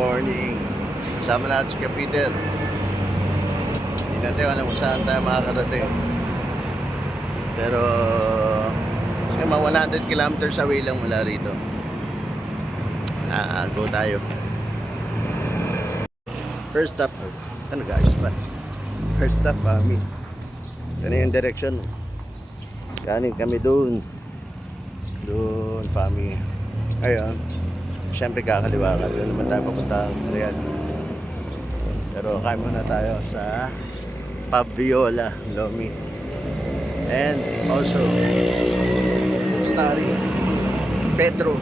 morning. Kasama natin si Peter. Hindi natin alam kung saan tayo makakarating. Pero mga 100 kilometers away lang mula rito. Go tayo. First stop. Ano guys ba? First stop kami. Ano yung direction? Kanin kami doon. Doon kami. Ayun. Siyempre kakaliwa ka. Doon naman tayo papunta Real. Pero kain muna tayo sa Paviola, Lomi. And also Starry Pedro.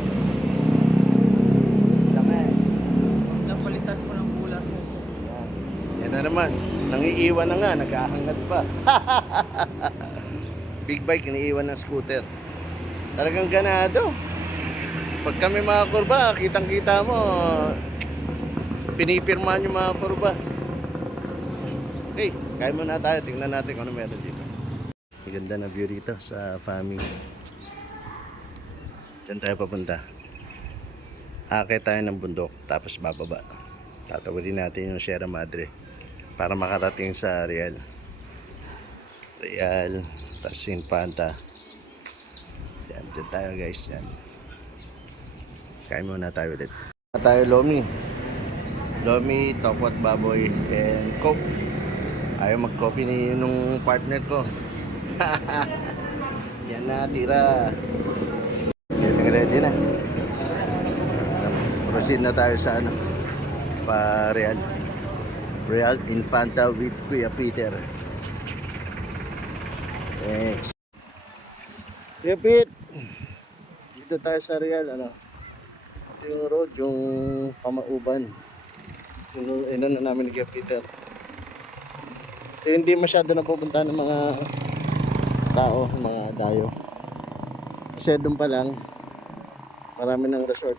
Tama. Napalitan ko ng bulat mo. Yan na naman. Nangiiwan na nga. Naghahangat pa. Big bike, iniiwan ng scooter. Talagang ganado. Pag kami mga kurba, kitang-kita mo, pinipirmahan yung mga kurba. Okay, kain muna tayo. Tingnan natin kung ano meron dito. Ganda na view rito sa family. Diyan tayo papunta. Akit tayo ng bundok, tapos bababa. Tatawidin natin yung Sierra Madre para makarating sa Real. Real, tapos Infanta. Yan, dyan tayo guys. Yan. Kain muna tayo ulit. Tayo Lomi. Lomi, tokwa at baboy, and Coke. Ayaw mag-coffee ni nung partner ko. Yan na, tira. Ready na. Proceed na tayo sa ano, pa Real. Real Infanta with Kuya Peter. Thanks. Kuya Pete, dito tayo sa Real, ano? Ito yung road, yung Pamauban. Yung na namin ni Kuya Peter. Ito hindi masyado napupunta ng mga tao, mga dayo. Kasi doon pa lang, marami ng resort.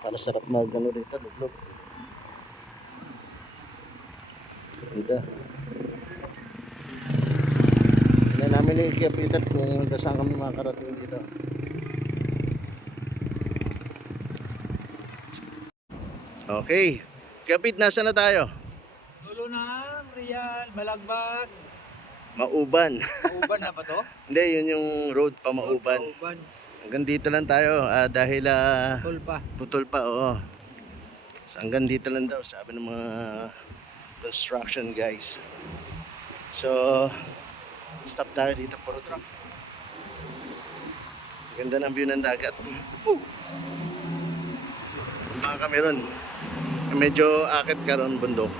Para sarap mag ano dito, luglog. Dito. Hindi namin ni Kuya Peter kung saan kami makakarating dito. Okay. Kuya Pete, nasa na tayo? Dulo na, Real, Malagbag. Mauban. Mauban na ba to? Hindi, yun yung road pa Mauban. Mauban. Hanggang dito lang tayo dahil Tulpa. putol pa, oo. So, hanggang dito lang daw, sabi ng mga construction guys. So, stop tayo dito for a truck. Ganda ng view ng dagat. Mga kami ron. Medyo akit ka ron bundok.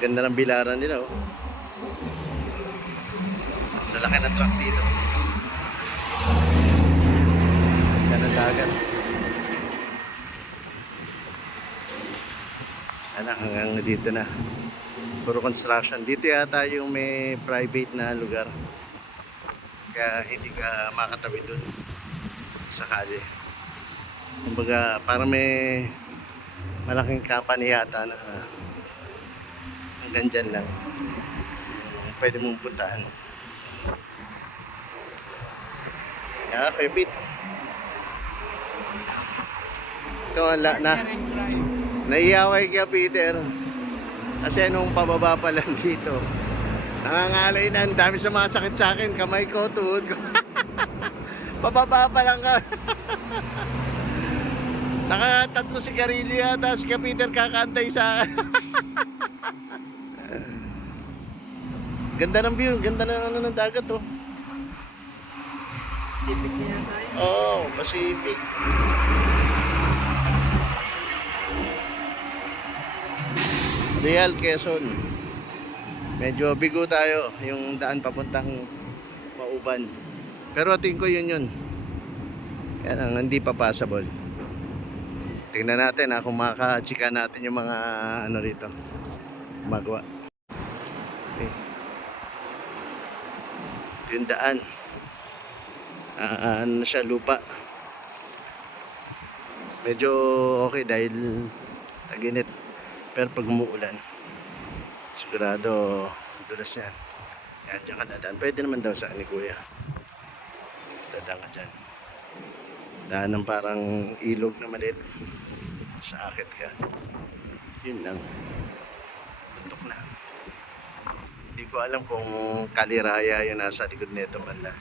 Ganda ng bilaran nila, oh. Lalaki ng truck dito. Ganda ng dagat. Anak, hanggang dito na. Puro construction. Dito yata yung may private na lugar. Kaya hindi ka makatawid dun sa kalye. Kumbaga, parang may malaking company yata na hanggang dyan lang. Pwede mong puntahan. Yeah, favorite. Ito, naiiyaway kaya Peter. Kasi nung pababa pa lang dito, nangangalay na, ang dami sumasakit sa akin, kamay ko, tuhod ko. Pababa pa lang ka. Nakatatlo sigarilyo yata, si Peter kakantay sa akin. Ganda ng view, ganda ng ano ng dagat, oh. Pacific na yan tayo. Oo, Pacific. Real Quezon. Medyo bigo tayo yung daan papuntang Mauban. Pero tingin ko yun. Yan ang hindi pa passable. Tingnan natin kung makaka-chika natin yung mga ano rito. Magawa. Okay. Ito yung daan. Ano siya, lupa. Medyo okay dahil taginit. Pero pag umuulan, sigurado dulas yan. Yan, dyan ka dadaan. Pwede naman daw sa ni Kuya. Dadaan ka dyan. Daan ng parang ilog na maliit. Sa akit ka. Yun lang. Bundok na. Hindi ko alam kung Kaliraya yung nasa likod nito man na.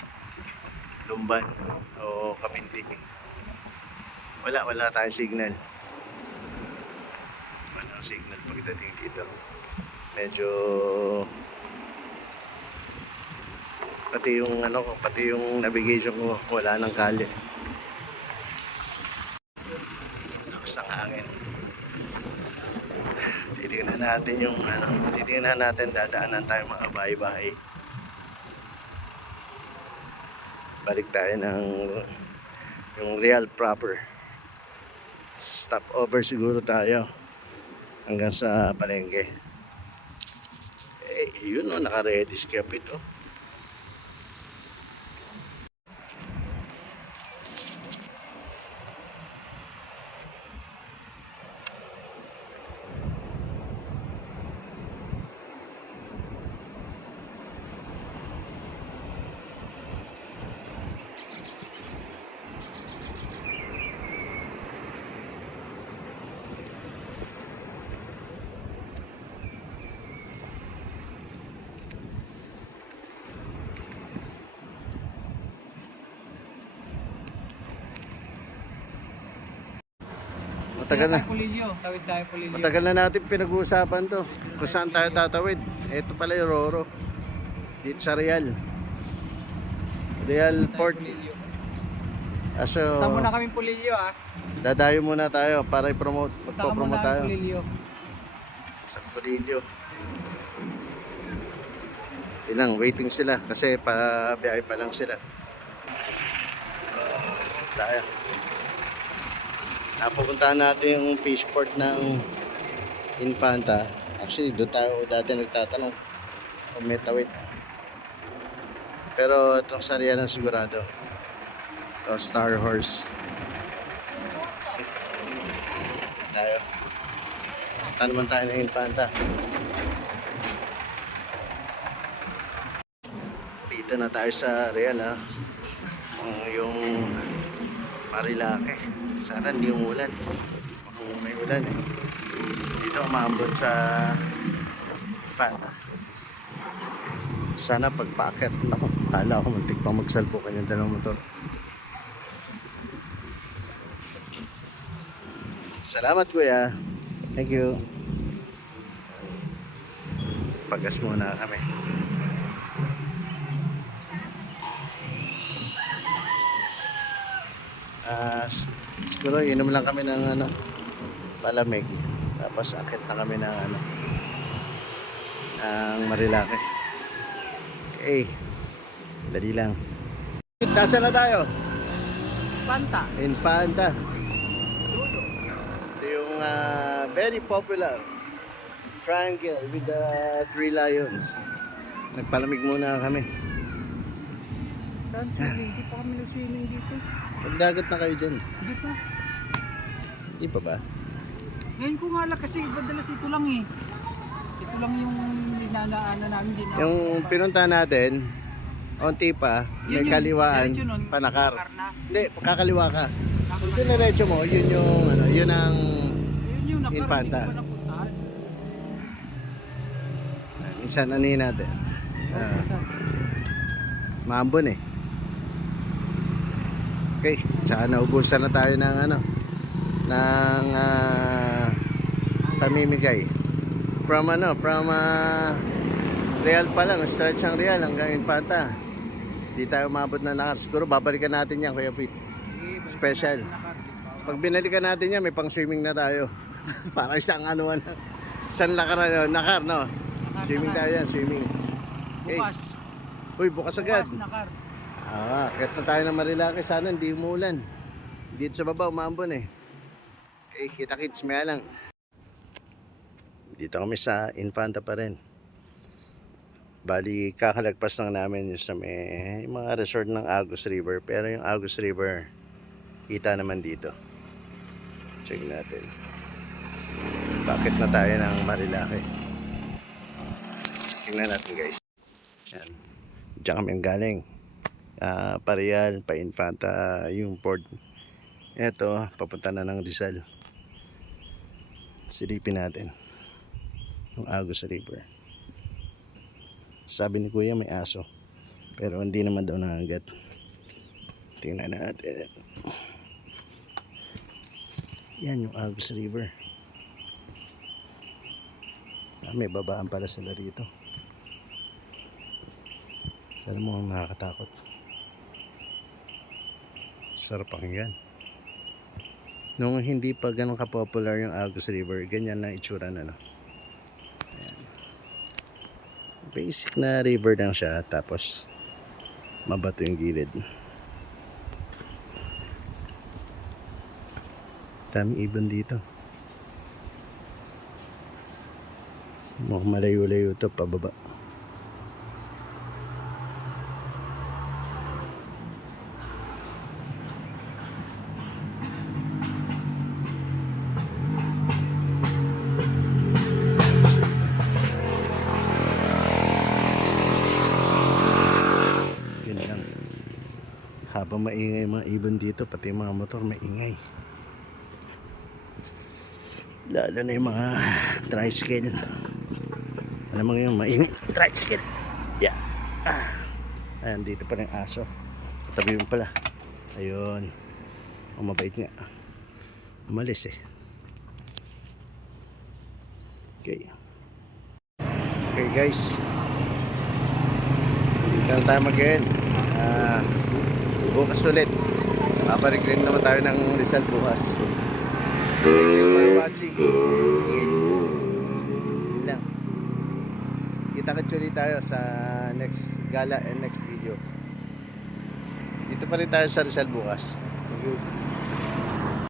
Lumban o Kapinti. Wala tayong signal. Walang signal pagdating dito. Medyo pati yung navigation ko wala nang kalye. Lakas ng hangin. Titingnan natin dadaanan tayo mga bahay-bahay. Balik tayo ng yung Real proper. Stop over siguro tayo hanggang sa palengke. Yun o, naka-ready si Kapit o. Matagal na natin pinag-uusapan to. Kung saan tayo tatawid. Ito pala yung Roro. Dito sa Real. Real Port. So, Saan muna kami Pulilio dadayo muna tayo para i-promote. Magpo-promote tayo. Sa Pulilio. Ilang, waiting sila. Kasi pa-biyahe pa lang sila. Tayo. Napupuntahan natin yung fishport ng Infanta. Actually, doon tayo dati nagtatanong kung may tawid. Pero itong sariya ng sigurado. Ito, Star Horse. Tayo. Punta naman tayo ng Infanta. Dito na tayo sa Real yung Marilake. Sana hindi umulan. Kung may ulan dito umaambot sa Infanta. Sana pagpakit. Naku, kala ako muntik pang magsalpukan yung dalawang motor. Salamat kuya. Thank you. Pagas muna kami. Siguro inom lang kami ng malamig. Tapos akit na kami ng ng Marilake. Okay. Dali lang. Nasaan na tayo? Infanta. Ito yung very popular triangle with the 3 lions. Nagpalamig muna kami. Saan swimming? Hindi pa kami nag-swimming dito. Magdagat na kayo dyan. Hindi pa. Hindi pa ba? Ngayon ko nga lang kasi madalas ito lang Ito lang yung dinanaano namin din. Yung pinunta natin, onti pa, may kaliwaan, panakar. Hindi, kakaliwa ka. Kung dinerecho mo, yun yung yun ang Infanta. Minsan natin. Maambon Okay, tsaka naubusan na tayo ng ng pamimigay. From Real pa lang, stretch ang Real hanggang Infanta. Di tayo umabot na nakar. Siguro babalikan natin yan, Kuya Pete. Special. Pag binalikan natin yan, may pang swimming na tayo. Para isang isang nakar, no? Swimming tayo yan, swimming. Okay. Bukas. Uy, bukas agad. Bukas nakar. Kahit na tayo ng Marilake, sana hindi umulan. Dito sa baba, umambon Okay, kita kids, maya lang. Dito kami sa Infanta pa rin. Bali, kakalagpas lang namin yung sa yung mga resort ng Agus River. Pero yung Agus River, kita naman dito. Check natin. Bakit na tayo ng Marilake? Tingnan natin guys. Yan. Diyan kami galing. Pa Real, pa Infanta, yung port Eto, papunta na ng Rizal. Silipin natin yung Agus River. Sabi ni Kuya may aso, pero hindi naman daw nangagat. Tingnan natin. Yan yung Agus River. May babaan pala sila rito. Alam mo, nakakatakot. Sarap pakinggan. Nung hindi pa ganun ka-popular yung Agus River, ganyan na itsura na, no? Ayan. Basic na river lang siya, tapos mabato yung gilid. Daming ibon dito. Mukhang malayo-layo to pababa. Yun lang. Habang maingay mga ibon dito, pati yung mga motor maingay. Lalo na yung mga tricycle. Alam mo yung maingay tricycle. Yeah. Ayan, dito pa rin aso. Tabi mo pala. Ayun. Ang mabait nga. Umalis eh. Okay. Okay guys. Dito na tayo mag-end. Bukas ulit. Babalik rin naman tayo ng Rizal bukas. Thank you for watching. Yun lang. Kita-kits ulit tayo sa next gala and next video. Dito pa rin tayo sa Rizal bukas. Thank you.